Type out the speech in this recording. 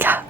Yeah.